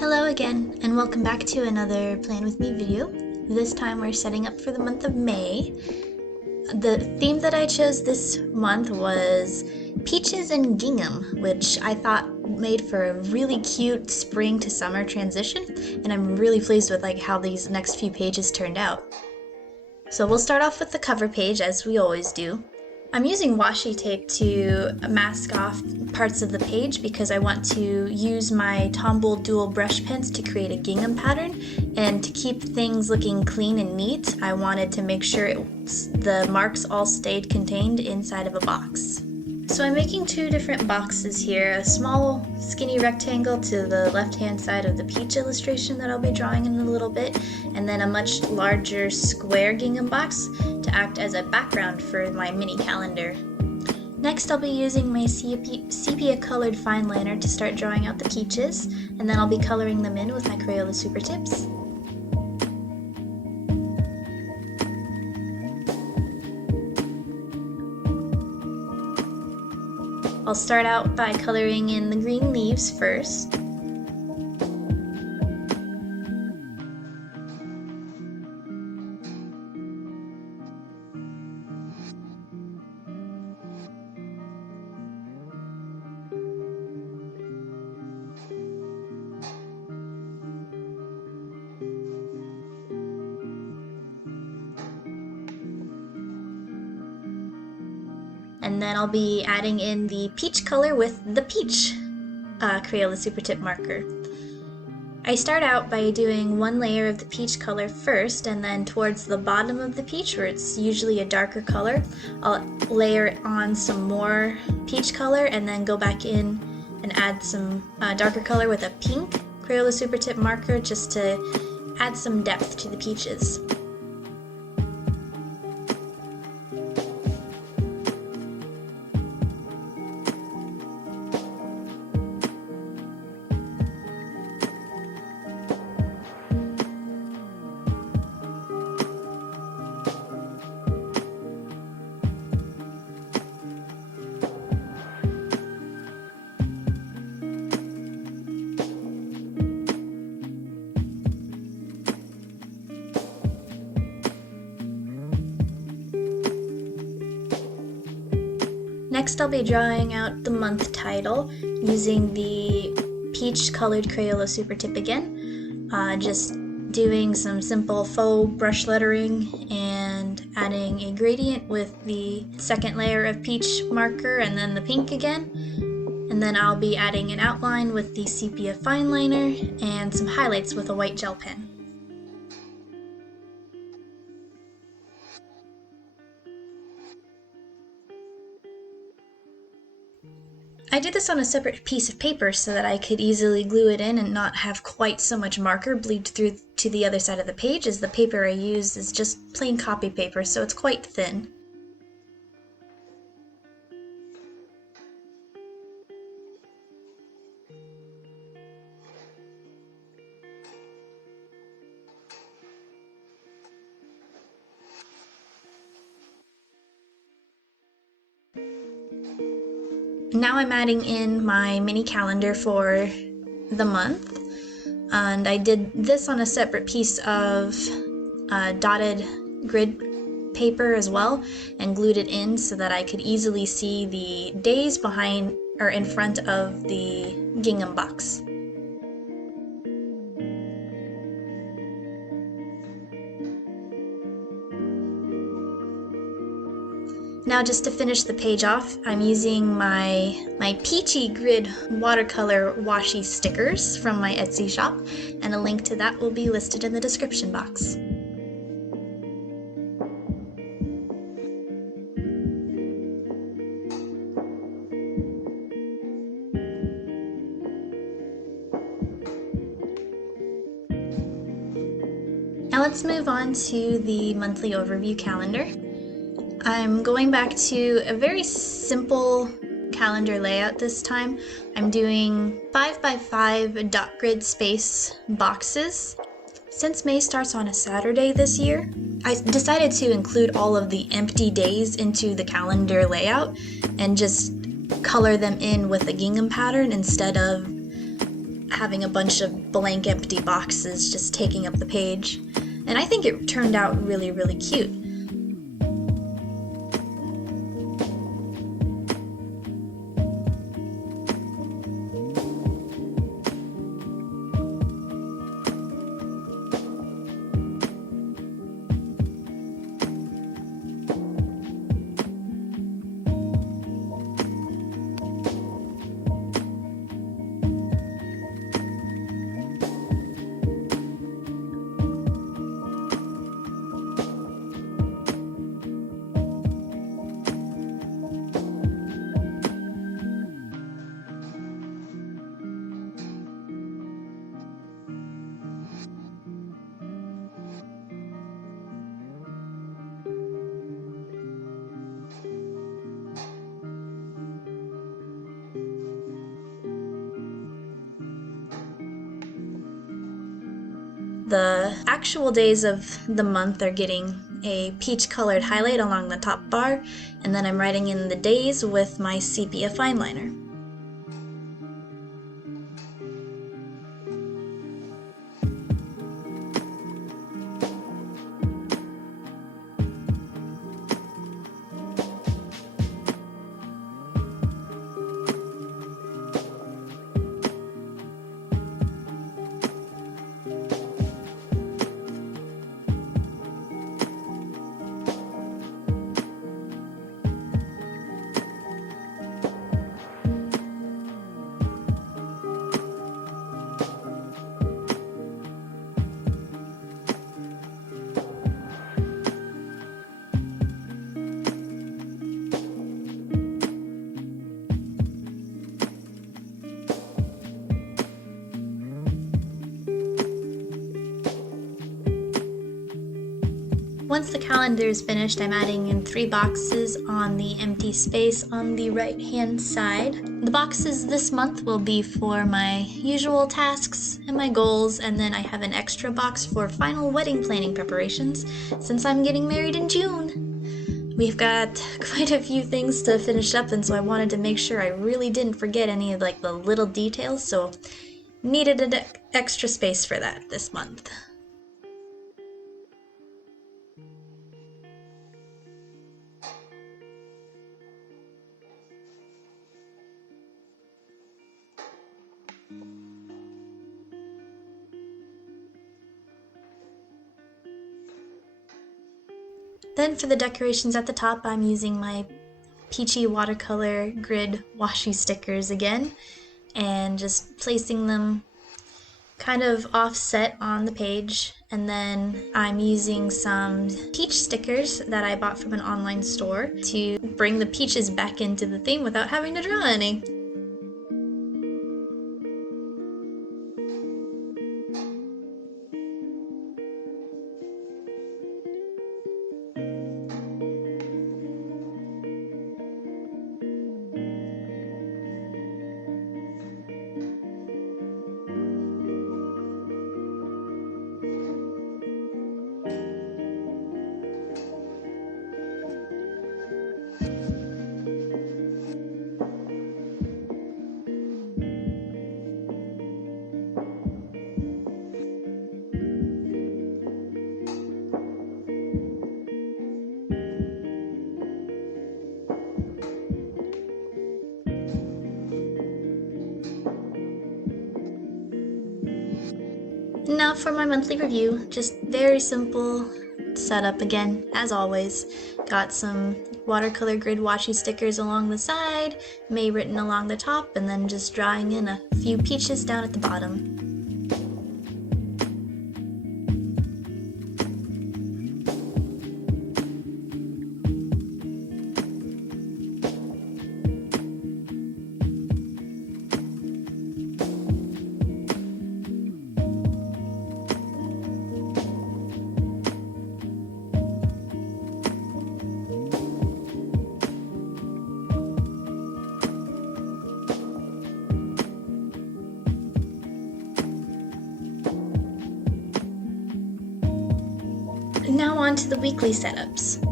Hello again, and welcome back to another Plan With Me video. This time we're setting up for the month of May. The theme that I chose this month was peaches and gingham, which I thought made for a really cute spring to summer transition, and I'm really pleased with how these next few pages turned out. So we'll start off with the cover page as we always do. I'm using washi tape to mask off parts of the page because I want to use my Tombow dual brush pens to create a gingham pattern, and to keep things looking clean and neat, I wanted to make sure the marks all stayed contained inside of a box. So I'm making two different boxes here, a small skinny rectangle to the left-hand side of the peach illustration that I'll be drawing in a little bit, and then a much larger square gingham box to act as a background for my mini calendar. Next, I'll be using my sepia-colored fine liner to start drawing out the peaches, and then I'll be coloring them in with my Crayola Supertips. I'll start out by coloring in the green leaves first. And then I'll be adding in the peach color with the peach Crayola Super Tip marker. I start out by doing one layer of the peach color first, and then towards the bottom of the peach, where it's usually a darker color, I'll layer on some more peach color and then go back in and add some darker color with a pink Crayola Super Tip marker just to add some depth to the peaches. Next, I'll be drawing out the month title using the peach colored Crayola Super Tip again, just doing some simple faux brush lettering and adding a gradient with the second layer of peach marker and then the pink again. And then I'll be adding an outline with the sepia fine liner and some highlights with a white gel pen. I did this on a separate piece of paper so that I could easily glue it in and not have quite so much marker bleed through to the other side of the page, as the paper I used is just plain copy paper, so it's quite thin. Now I'm adding in my mini calendar for the month, and I did this on a separate piece of dotted grid paper as well, and glued it in so that I could easily see the days behind or in front of the gingham box. Now, just to finish the page off, I'm using my peachy grid watercolor washi stickers from my Etsy shop, and a link to that will be listed in the description box. Now let's move on to the monthly overview calendar. I'm going back to a very simple calendar layout this time. I'm doing 5x5 dot grid space boxes. Since May starts on a Saturday this year, I decided to include all of the empty days into the calendar layout and just color them in with a gingham pattern instead of having a bunch of blank empty boxes just taking up the page. And I think it turned out really, really cute. The actual days of the month are getting a peach colored highlight along the top bar, and then I'm writing in the days with my sepia fine liner. Once the calendar is finished, I'm adding in 3 boxes on the empty space on the right hand side. The boxes this month will be for my usual tasks and my goals, and then I have an extra box for final wedding planning preparations since I'm getting married in June. We've got quite a few things to finish up, and so I wanted to make sure I really didn't forget any of the little details, so needed an extra space for that this month. Then for the decorations at the top, I'm using my peachy watercolor grid washi stickers again, and just placing them kind of offset on the page. And then I'm using some peach stickers that I bought from an online store to bring the peaches back into the theme without having to draw any. Now for my monthly review, just very simple setup again, as always. Got some watercolor grid washi stickers along the side, May written along the top, and then just drawing in a few peaches down at the bottom. Now on to the weekly setups.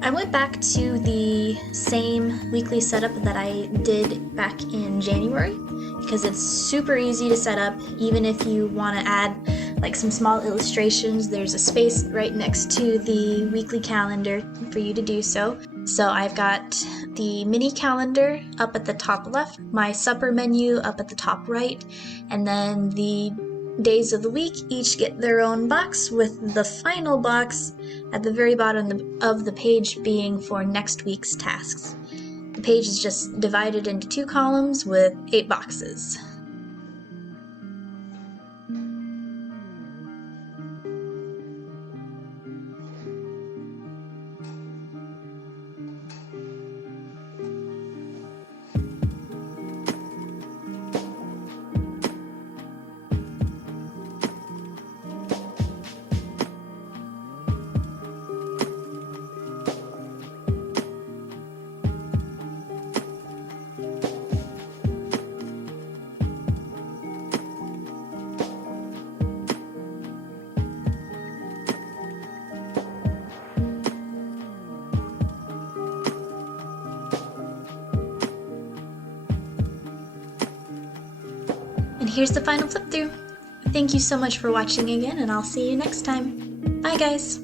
I went back to the same weekly setup that I did back in January. because it's super easy to set up. Even if you want to add like some small illustrations, there's a space right next to the weekly calendar for you to do so. So I've got the mini calendar up at the top left, my supper menu up at the top right, and then the days of the week each get their own box, with the final box at the very bottom of the page being for next week's tasks. The page is just divided into 2 columns with 8 boxes. And here's the final flip through. Thank you so much for watching again, and I'll see you next time. Bye guys!